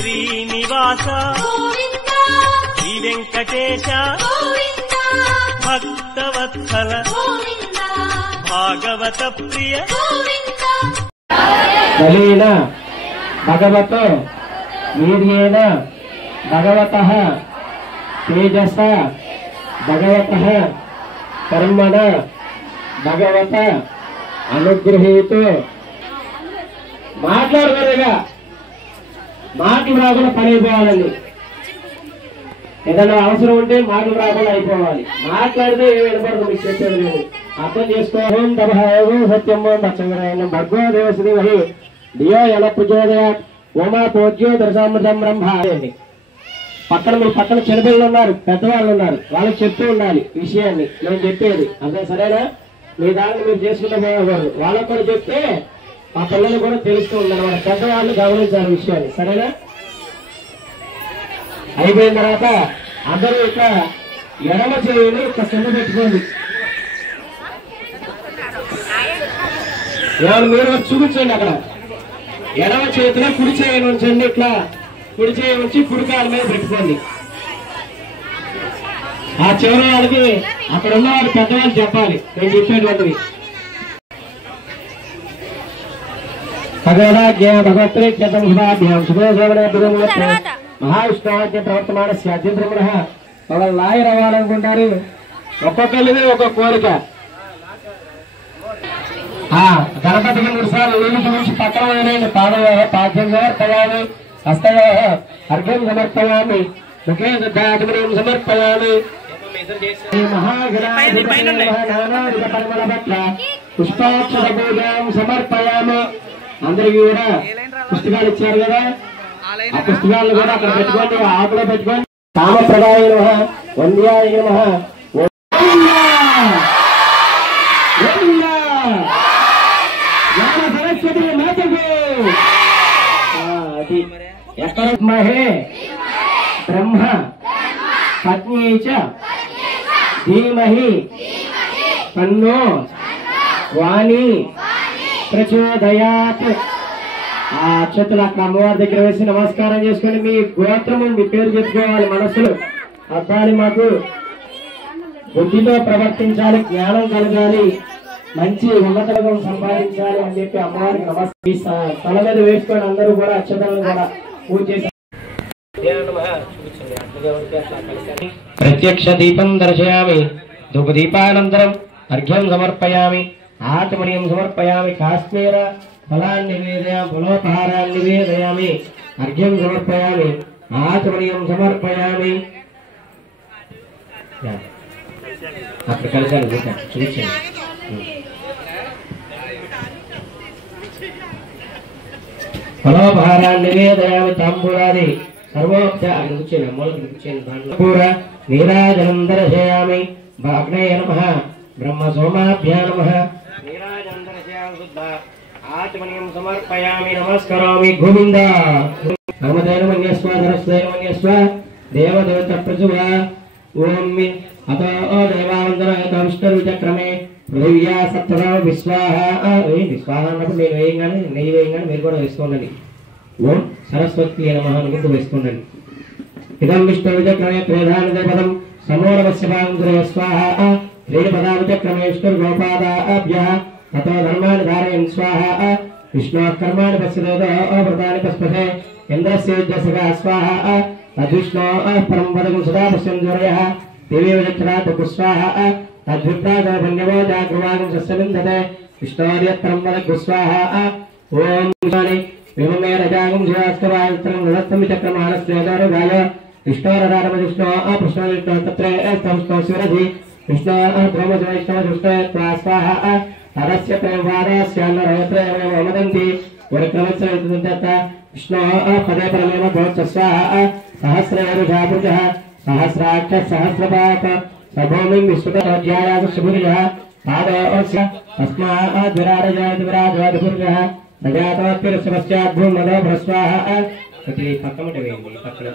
శ్రీనివాస శ్రీ వెంకటేశ భక్తవత్సల భాగవత ప్రియ బలేన భగవతో వీర్యేన భగవతః తేజస భగవతః కర్మణ భగవత అనుగ్రహీతో మాట్లాడగలగా మాటలు రాకుండా పని అయిపోవాలండి. ఏదైనా అవసరం ఉంటే మాటలు రాకుండా అయిపోవాలి. మాట్లాడితే ఏమి వినపడదు, మీకు చెప్పేది లేదు. అర్థం చేసుకోవడం సత్యం దక్షిణ భర్గో దేవశ్రీ వహి దియో ఎల పుజోదయ ఓమా పూజ్యో దర్శామృతం బ్రహ్మ. పక్కన మీ పక్కన చిన్నపిల్లలు ఉన్నారు, పెద్దవాళ్ళు ఉన్నారు, వాళ్ళకి చెప్తూ ఉండాలి విషయాన్ని. నేను చెప్పేది అదే సరేనా? మీ దాన్ని మీరు చేసుకుంటే బాగోదు. వాళ్ళకు కూడా చెప్తే ఆ పిల్లలు కూడా తెలుస్తూ ఉండాలి. వాళ్ళ పెద్దవాళ్ళు గమనించాలి విషయాన్ని. సరేనా? అయిపోయిన తర్వాత అందరూ ఇక ఎడమ చేయుని ఇక కింద పెట్టుకోండి. ఎవరు మీరు చూపించండి. అక్కడ ఎడమ చేతిలో కుడి చేయి ఉంచండి. ఇట్లా కుడి చేయి ఉంచి కుడి కాళ్ళ మీద పెట్టుకోండి. ఆ చివరి వాళ్ళకి అక్కడ ఉన్న వాళ్ళు పెద్దవాళ్ళు చెప్పాలి నేను చెప్పేటువంటివి. భగవదాజ్ఞ భగవత్రేఖ్యం శుభాభ్యాం శుభోజోగణ మహావిష్ణువాజ్ఞ ప్రవర్తమాన అద్యం బ్రహ్మణ. వాళ్ళు లాయర్ అవ్వాలనుకుంటారు. ఒక్కొక్కరిది ఒక్కొక్క కోరిక. గణపతికి 3 సార్లు నీళ్ళు చూసి పక్కన వేరేయండి. పాద్యం సమర్పయామి, హస్తయ అర్ఘ్యం సమర్పయామి, ముఖే శుద్ధాచమనం సమర్పయామి. పరిమళ పట్ల పుష్పాక్షర పూజాం సమర్పయామి. అందరికీ కూడా పుస్తకాలు ఇచ్చారు కదా, ఆ పుస్తకాలను కూడా అక్కడ పెట్టుకోండి, ఆకులో పెట్టుకోండి. కామప్రదాయ నమః, వంద్యాయ నమః, సరస్వతి మాతకు. అది ఎక్కడ మహే బ్రహ్మ పత్ని చ ధీమహి తన్నో వాణి ప్రచోదయాత్. ఆ చేతులు అక్కడ అమ్మవారి దగ్గర వేసి నమస్కారం చేసుకుని మీ గోత్రము మీ పేరు చెప్పుకోవాలి మనసులో. అబ్బాయి మాకు బుద్ధితో ప్రవర్తించాలి, జ్ఞానం కలగాలి, మంచి ఉన్నతత్వం సంపాదించాలి అని చెప్పి అమ్మవారికి నమస్కారం తల మీద వేసుకొని అందరూ కూడా అక్షతలను కూడా పూజ చేసి ప్రత్యక్ష దీపం దర్శయామి, ధూపదీపానంతరం అర్ఘ్యం సమర్పయామి, ఆత్మనీయం సమర్పయామి, కాశ్మీర ఫలాన్ని నివేదయామి, ఫలోపహారాన్ని నివేదయామి, అర్ఘ్యం సమర్పయామి, ఆత్మనీయం సమర్పయామి. అక్కడ కలిసాను చూపించండి. ఫలోపహారాన్ని నివేదయామి, తాంబూలాది సర్వోపూర నీరాజనం దర్శయామి. భాగ్నయ నమః, బ్రహ్మ సోమాభ్యా నమః. నీరాజనం దర్శయామి, శుద్ధ ఆచమనీయం సమర్పయామి, నమస్కరోమి. గోవింద నమదేనమన్యస్వ సరస్వదేనమన్యస్వ దేవదేవత ప్రజువ. ఓం అతో దేవావందన విష్ణుచక్రమే పృథివ్యా సప్తమ విశ్వాహ. విశ్వాహ అన్నప్పుడు నేను వేయంగానే నెయ్యి వేయంగానే మీరు కూడా వేసుకోండి. ఓం సరస్వతి నమః అనుకుంటూ వేసుకోండి. ఇదం విష్ణు విచక్రమే త్రేధానిదే పదం సమోరవస్య భాగం స్వాహ. త్రేపదావిచక్రమే విష్ణుర్గోపాదాభ్యః తతో ధర్మాన్ని ధారయన్ స్వాహ. విష్ణు కర్మాణి పశ్యతో వ్రతాన్ని పస్పశే ఇంద్రస్యేజ్యసగా స్వాహ. తద్విష్ణో పరం వదగం సదా పశ్యన్ జోరయః దేవీ విచక్రాత్ స్వాహ. తద్విప్రాజన్యవో జాగృవాగం సస్యమిందతే విష్ణోర్యత్పరం వదగు స్వాహ. ఓం విమే రజాగం జీవాస్తవాయత్రం నృత్తం చక్రమాణస్వేదారుగాయ విష్ణోరదారమ విష్ణో కృష్ణ విష్ణో తత్రే విష్ణో శివరధి విష్ణో ధ్రుమ విష్ణో విష్ణో స్వాహ. తదస్య ప్రేమవాదస్యాన్నరయత్రేమ వదంతి వరక్రమస్య విష్ణో పదే పరమేవ భవత్స స్వాహ. సహస్రయరుషా పురుషః సహస్రాక్ష సహస్రపాత సభూమిం విశ్వతోధ్యాయాస శుభుర్యః పాదోస్య తస్మాత్ విరాజయాతి విరాజోధిపుర్యః ప్రజాతోత్తిరస్యాద్భూమదో భ్రస్వాహ. ప్రతి పక్కమట వేయండి. పక్కన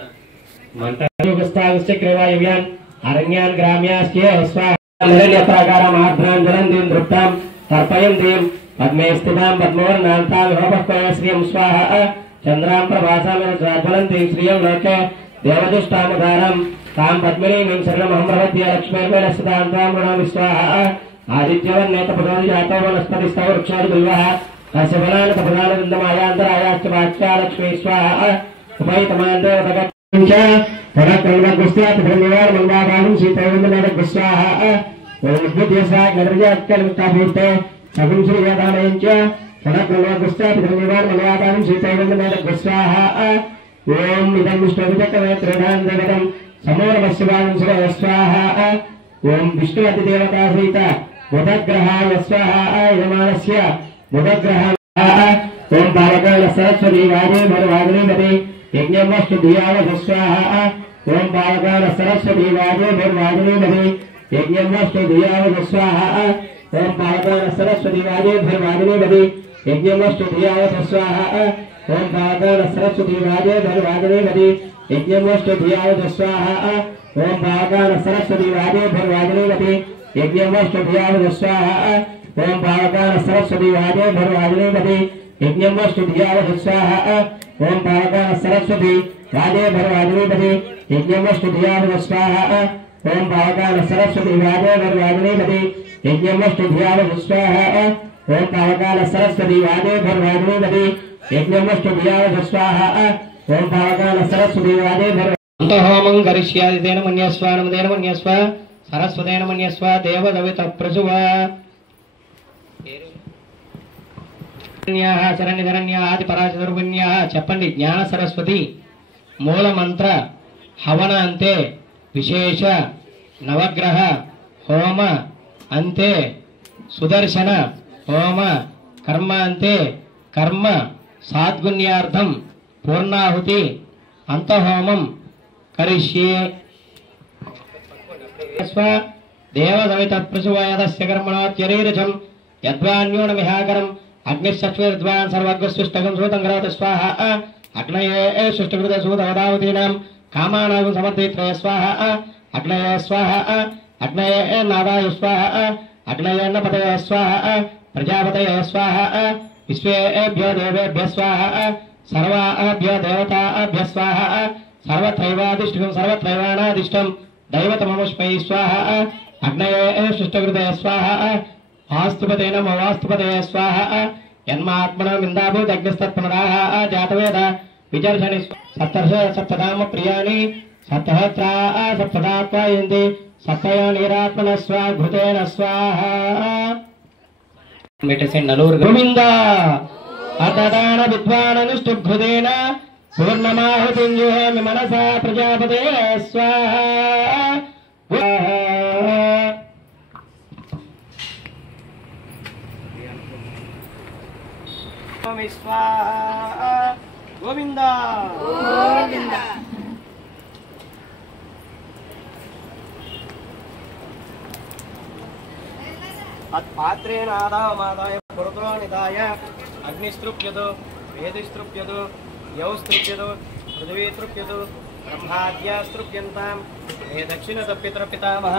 మంత్రస్థాగస్య క్రియవాయువ్యాన్ అరణ్యాన్ గ్రామ్యాస్య స్వాహ. నిరన్యప్రాకారం ఆర్ద్రాన్ జలందీం దృప్తాం తర్పయంతీం పద్మే స్థితాం పద్మవర్ణాంతాం హోపక్వయ శ్రీయం స్వాహ. चंद्रां प्रभासामेव ज्वाज्वलन्ति श्रियं लोके देवदुष्टामधारं तां पद्मिनीं शरणमहं प्रपद्ये लक्ष्मीर्मेण सदां तां नमामि स्वाहा आदित्यवन्नेतपदो जातो वनस्पतिस्तव वृक्षादिबिल्वः तस्य फलानि तपदानन्दमायान्तरायाश्च वाच्या लक्ष्मी स्वाहा उपैतमान्देवतगच्छ तदक्रमणगुस्त्यात् ब्रह्मवार मन्दाकानं सीतैवन्दनादगुस्वाहा ओमुद्यसाग्नद्रजात्कलमुक्ताभूते सगुं श्रीवेदालयञ्च तदक्रमणगुस्त्यात् ब्रह्मवार मन्दाकानं सीतैवन्दनादगुस्वाहा ओम इदं विष्णुविचक्रमेत्रदानदेवतं समोरमस्यवानं शिवस्वाहा ओम विष्णुअतिदेवता सहित बुधग्रहाय स्वाहा यजमानस्य बुधग्रहाय ओम बालकाल सरस्वती वाजे भरवाग्निपते यज्ञमस्तु धियाव स्वाहा ओम बालकाल सरस्वती वाजे भरवाग्निपते यज्ञमस्तु धियाव स्वाहा ओम बालकाल सरस्वती वाजे भरवाग्निपते यज्ञमस्तु धियाव स्वाहा ओम बालकाल सरस्वती वाजे भरवाग्निपते यज्ञमस्तु धियाव स्वाहा ओम बालकाल सरस्वती वाजे भरवाग्निपते यज्ञमस्तु धियाव स्वाहा ओम बालकाल सरस्वती वाजे भरवाग्निपते यज्ञमस्तु धियाव स्वाहा ओम बालकाल सरस्वती वाजे भरवाग्निपते यज्ञमस्तु धियाव स्वाहा ओम बालकाल सरस्वती वाजे भरवाग्निपते यज्ञमस्तु धियाव स्वाहा ओम बालकाल सरस्वती वाजे भरवाग्निपते यज्ञमस्तु धियाव स्वाहा ओम बालकाल सरस्वती वाजे होमं करिष्यामि तेन मन्यस्व नमदेन मन्यस्व सरस्वतेन मन्यस्व देवदवित प्रसुव शरण्यधरण्या आदिपराशरुण्या చెప్పండి జ్ఞాన సరస్వతి మూల మంత్ర హవన అంతే విశేష నవగ్రహ హోమ అంతే సుదర్శన హోమ కర్మ అంతే కర్మ సాద్గుణ్యార్థం పూర్ణాహుతి అంతహోమం करिष्ये देवदवित प्रसुवायदस्य कर्मणोत्यरीरजं यद्वान्योनमिहाकरम् अग्निश्चक्ष्वेर्द्वान् सर्वग्रसुष्टकं सूतं करोति स्वाहा अग्नये सुष्टकृतसूतवदावतीनां कामानां समर्पयित्वा स्वाहा अग्नये स्वाहा अग्नये नादाय स्वाहा अग्नये नपतये स्वाहा प्रजापतये स्वाहा विश्वेभ्यो देवेभ्यः स्वाहा सर्वाभ्यो देवताभ्यः स्वाहा सर्वत्रैवादिष्टं सर्वत्रैवानादिष्टं दैवतममुष्मै स्वाहा अग्नये सृष्टकृते स्वाहा वास्तुपते नमो वास्तुपते स्वाहा यन्मात्मनो विन्दाभूतग्निस्तत्पुनराः जातवेद विचर्षणि सप्तर्ष सप्तधाम प्रियाणि सप्तहत्रा सप्तदात्वायन्ति सप्तयो नीरात्मनः स्वाघृतेन स्वाहा मेटसेन नलूर गोविन्द अतदान विद्वाननुष्टुघृतेन पूर्णमाहुतिञ्जुहोमि मनसा प्रजापते स्वाहा स्वाहा गोविंद गोविंद अत्पात्रेण आदावमादाय पुरतो निधाय अग्निस्तृप्यतो वेदिस्तृप्यतो यौस्तृप्यतो पृथिवीस्तृप्यतो ब्रह्माद्यास्तृप्यन्तां हे दक्षिणतपितरपितामह